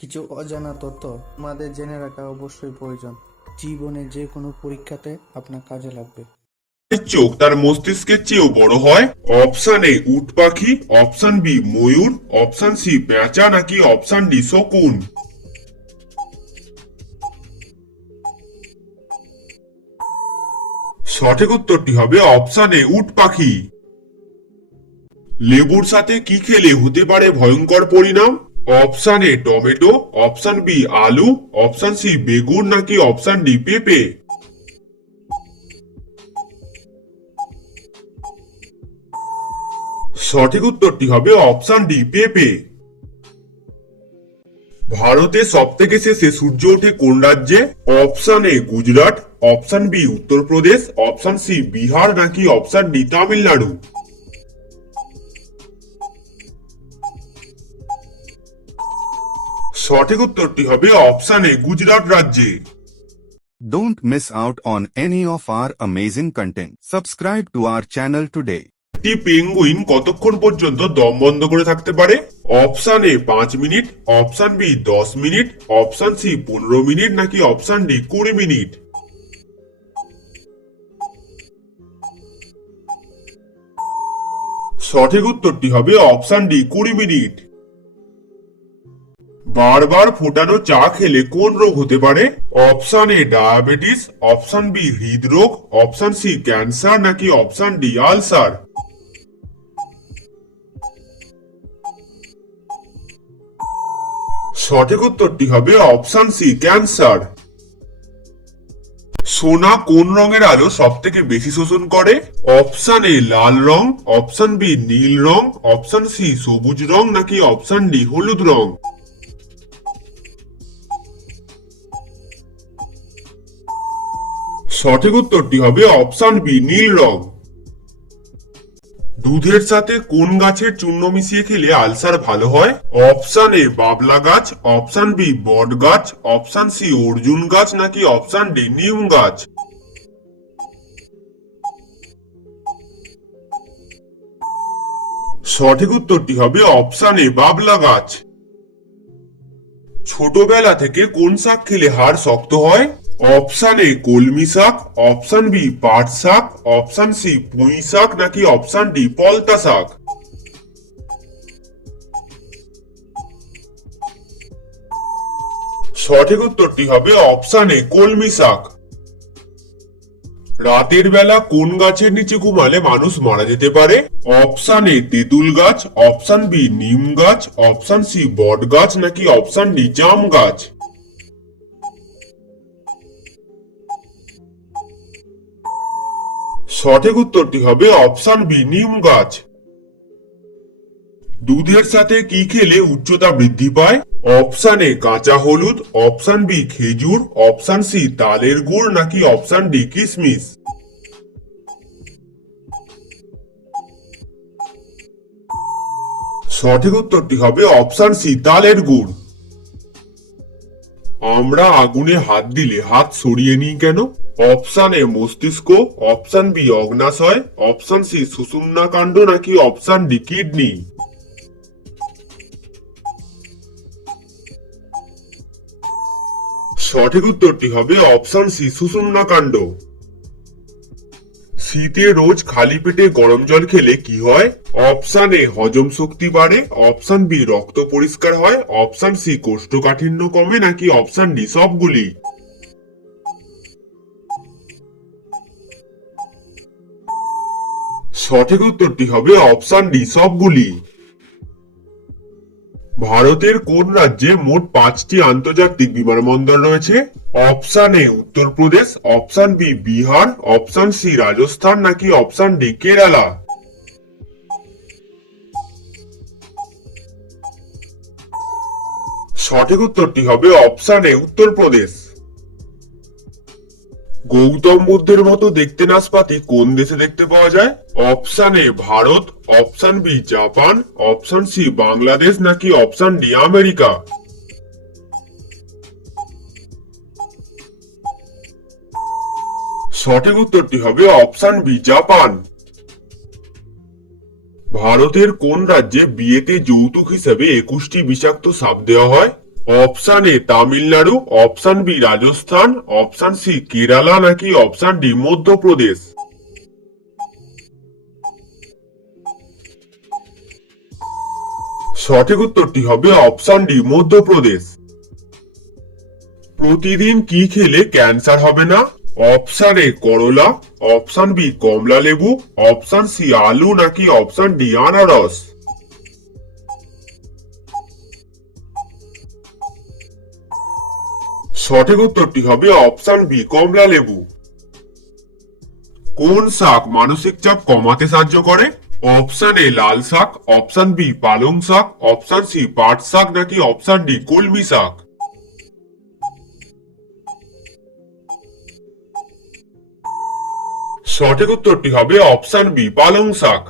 কিছু অজানা তথ্য আমাদের জেনে রাখা অবশ্যই প্রয়োজন। জীবনে যে কোনো পরীক্ষাতে আপনার কাজে লাগবে। চোখ তার মস্তিষ্কের চেয়েও বড় হয়। অপশন এ উট পাখি। অপশন বি ময়ূর। অপশন সি পেঁচা নাকি অপশন ডি শকুন। সঠিক উত্তরটি হবে অপশন এ উট পাখি। লেবুর সাথে কি খেলে হতে পারে ভয়ঙ্কর পরিণাম? Option A tomato option B আলু অপশন সি বেগুন নাকি অপশন ডি পেঁপে সঠিক উত্তরটি হবে অপশন ডি পেঁপে ভারতে সব থেকে শেষে সূর্য ওঠে কোন রাজ্যে? Option A Gujarat. Option B Uttar Pradesh. Option C Bihar নাকি অপশন ডি তামিলনাড়ু? সঠিক উত্তরটি হবে অপশন এ গুজরাট রাজ্যে। Don't miss out on any of our amazing content. Subscribe to our channel today. একটি পেঙ্গুইন কতক্ষণ পর্যন্ত দম বন্ধ করে থাকতে পারে? অপশন এ পাঁচ মিনিট। অপশন বি দশ মিনিট। অপশন সি পনেরো মিনিট নাকি অপশন ডি কুড়ি মিনিট? সঠিক উত্তরটি হবে অপশন ডি কুড়ি মিনিট। বারবার ফোটানো চা খেলে কোন রোগ হতে পারে? Option A diabetes, option B হৃদরোগ, অপশন সি ক্যান্সার নাকি অপশন ডি আলসার? সঠিক উত্তরটি হবে অপশন সি ক্যান্সার। সোনা কোন রঙের আলো সব থেকে বেশি শোষণ করে? অপশন এ লাল রং, অপশন বি নীল রং, অপশন সি সবুজ রং নাকি অপশন ডি হলুদ রং? সঠিক উত্তরটি হবে অপশন বি, নীল রং। দুধের সাথে কোন গাছের চূর্ণ মিশিয়ে খেলে আলসার ভালো হয়? অপশন এ, বাবলা গাছ। অপশন বি, বট গাছ। অপশন সি, অর্জুন গাছ নাকি অপশন ডি, নিম গাছ? সঠিক উত্তরটি হবে অপশন এ, বাবলা গাছ। ছোটবেলা থেকে কোন শাক খেলে হাড় শক্ত হয়? অপশন এ কলমি শাক অপশন বি পাট শাক অপশন সি পুঁই শাক, নাকি অপশন ডি পলতা শাক? সঠিক উত্তরটি হবে অপশন এ কলমি শাক। রাতের বেলা কোন গাছের নিচে ঘুমালে মানুষ মারা যেতে পারে? অপশন এ তেঁতুল গাছ অপশন বি নিম গাছ অপশন সি বট গাছ, নাকি অপশন ডি জাম গাছ? সঠিক উত্তরটি হবে অপশন বি, নিম গাছ। দুধের সাথে কি খেলে উচ্চতা বৃদ্ধি পায়? অপশন এ, কাঁচা হলুদ। অপশন বি, খেজুর। অপশন সি, তালের গুড় নাকি অপশন ডি কিশমিশ সঠিক উত্তরটি হবে অপশন সি, তালের গুড়। আমরা আগুনে হাত দিলে হাত সরিয়ে নিই কেন? অপশন এ মস্তিষ্ক। অপশন বি অগ্নাশয়। অপশন সি সুষুম্নাকাণ্ড নাকি অপশন ডি কিডনি সঠিক উত্তরটি হবে অপশন সি সুষুম্নাকাণ্ড। শীতে রোজ খালি পেটে গরম জল খেলে কি হয়? অপশন এ হজম শক্তি বাড়ে। অপশন বি রক্ত পরিষ্কার হয়। অপশন সি কোষ্ঠকাঠিন্য কমে নাকি অপশন ডি সবগুলি? সঠিক উত্তরটি হবে অপশন ডি সবগুলি। ভারতের কোন রাজ্যে মোট পাঁচটি আন্তর্জাতিক বিমানবন্দর রয়েছে? Option A Uttar Pradesh option B Bihar option C Rajasthan, নাকি অপশন ডি কেরালা? সঠিক উত্তরটি হবে অপশন এ উত্তরপ্রদেশ। গৌতম বুদ্ধের মতো দেখতে নাশপাতি কোন দেশে দেখতে পাওয়া যায়? Option A Bharat option B Japan option C Bangladesh, নাকি অপশন ডি আমেরিকা? সঠিক উত্তরটি হবে অপশন বি জাপান। ভারতের কোন রাজ্যে বিয়েতে যৌতুক হিসেবে একুশটি বিষাক্ত সাপ দেওয়া হয়? Option A Tamil Nadu option B Rajasthan option C Kerala নাকি অপশন ডি মধ্যপ্রদেশ সঠিক উত্তরটি হবে অপশন ডি মধ্যপ্রদেশ প্রতিদিন কি খেলে ক্যান্সার হবে না? অপশন এ করলা অপশন বি কমলা লেবু অপশন সি আলু নাকি অপশন ডি আনারস সঠিক উত্তরটি হবে অপশন বি কমলা লেবু। কোন শাক মানসিক চাপ কমাতে সাহায্য করে? অপশন এ লাল শাক অপশন বি পালং শাক অপশন সি পাট শাক, নাকি অপশন ডি কলমি শাক? সঠিক উত্তরটি হবে অপশন বি পালং শাক।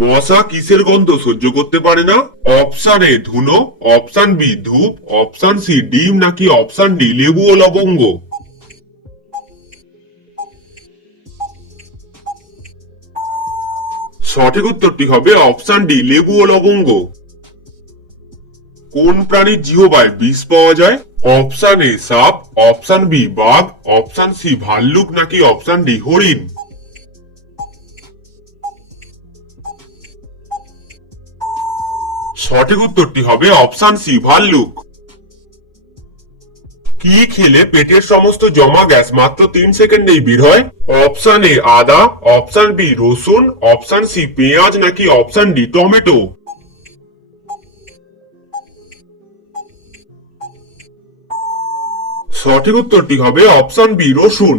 মশা কিসের গন্ধ? সহ্য করতে পারে না। অপশন এ ধুনো। অপশন বি ধূপ। অপশন সি ডিম নাকি অপশন ডি লেবু ও লবঙ্গ? সঠিক উত্তরটি হবে অপশন ডি লেবু ও লবঙ্গ। কোন প্রাণীর জিহবায় বিষ পাওয়া যায়? অপশন এ সাপ। অপশন বি বাঘ। অপশন সি ভাল্লুক নাকি অপশন ডি হরিণ? সঠিক উত্তরটি হবে অপশন সি, ভাল্লুক। কি খেলে পেটের সমস্ত জমা গ্যাস মাত্র তিন সেকেন্ডেই বের হয়? অপশন এ, আদা, অপশন বি, রসুন, অপশন সি, পেঁয়াজ, নাকি অপশন ডি, টমেটো? সঠিক উত্তরটি হবে অপশন বি, রসুন।